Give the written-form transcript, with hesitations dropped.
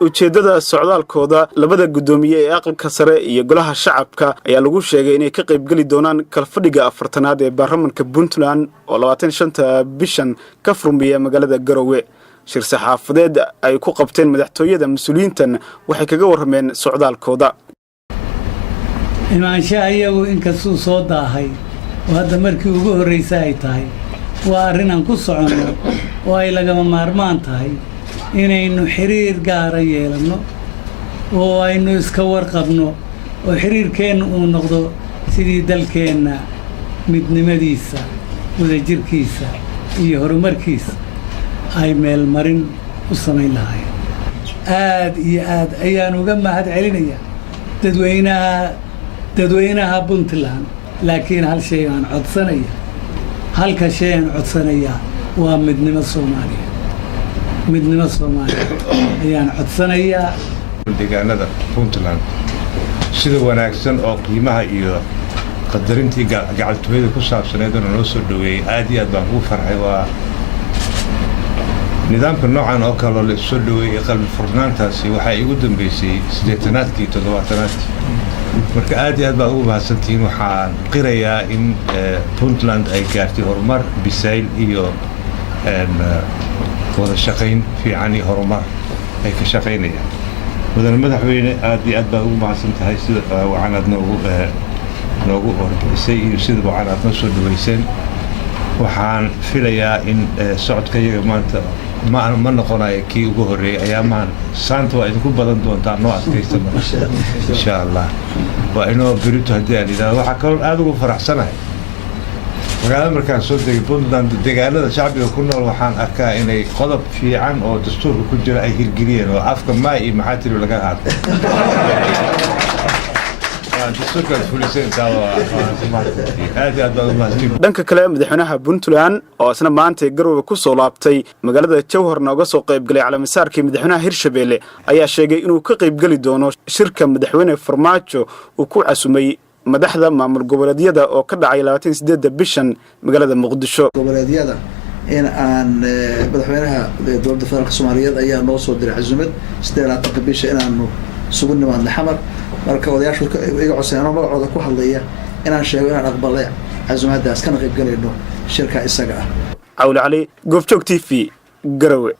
ujeedada socdaalkooda labada gudoomiye ee aqalka sare iyo golaha shacabka ayaa lagu sheegay inay ka qayb gali doonaan kalfadhiga afartanaad ee baarlamaanka Puntland oo 25 bishan ka furmaya magaalada Garowe. shir saxaafadeed ay ku qabteen madaxtooyada mas'uuliyiintan waxay kaga warrameen socdaalkooda. imaanshaha iyagu inkastuu soo daahay oo hadda markii ugu horreysay ay tahay waa arrin aan ku soconno oo ay lagama maarmaan tahay inaynu xiriir gaara yeelanno oo aynu iska warqabno oo xiriirkeenna uu noqdo sidii dalkeenna midnimadiisa wadajirkiisa iyo horumarkiisa ay meel marin u samayn lahaayeen. aad iyo aad ayaan uga mahad celinayaa dadweynaha Puntland, laakiin hal shay aan codsanaya waa midnimo Soomaaliya ayaan codsanayaa. deegaanada Puntland sida wanaagsan oo qiimaha iyo qadarintii gacaltooyada ku saabsaneed oo noo soo dhaweeyay aad iyo aad baan ugu farxay. waa nidaamka noocan oo kale la soo dhaweeyay qalbi furnaantaasi waxay igu dambeysay 80aadkii 70aadkii. marka aad iyo aad baan ugu mahadsantihiin. waxaan qirayaa in Puntland ay gaartay horumar bisayl iyo wada shaqayn fiican iyo horumar ay ka shaqaynayaan. madaxweyne aad iyo aad baan ugu mahadsantahay sida waxaad noogu horgeysay iyo sida waxaad noo soo dhaweyseen. waxaan filayaa in socodka iyaga maanta ma noqonayo kii ugu horreeyay ayaamaan saanta waa idinku badan doontaa noo adkaysta insha allah. waa inoo berito haddii aan idhaahdo. waxaa kaloo aad ugu faraxsanahay magaalada markaan soo degay Puntland deegaanada shacbiga ku nool waxaan arkaa inay qodob fiican oo dastuurka ku jira ay hirgeliyeen oo afka maay iyo maxaa tiri laga qaado. dhanka kale madaxweynaha Puntland oo isna maanta Garowe ku soo laabtay magaalada Jowharna uga soo qayb galay calaamasaarkii madaxweynaha Hirshabelle ayaa sheegay inuu ka qayb gali doono shirka madaxweyne Farmaajo uu ku casumay madaxda maamul goboleedyada oo ka dhacay 28 bishan magaalada Muqdisho. goboleedyada in aan madaxweynaha dowladda federaalka Soomaaliyeed ayaa noo soo diray casuumad 28 bisha inaanu sugu nimaadno xamar. marka odayaashu iga codsanayaan magacooda ku hadlaya inaan sheego inaan aqbalay casuumadaas kana qayb galayno shirka isaga ah. Cawli Ali, Goobjoog TV, Garowe.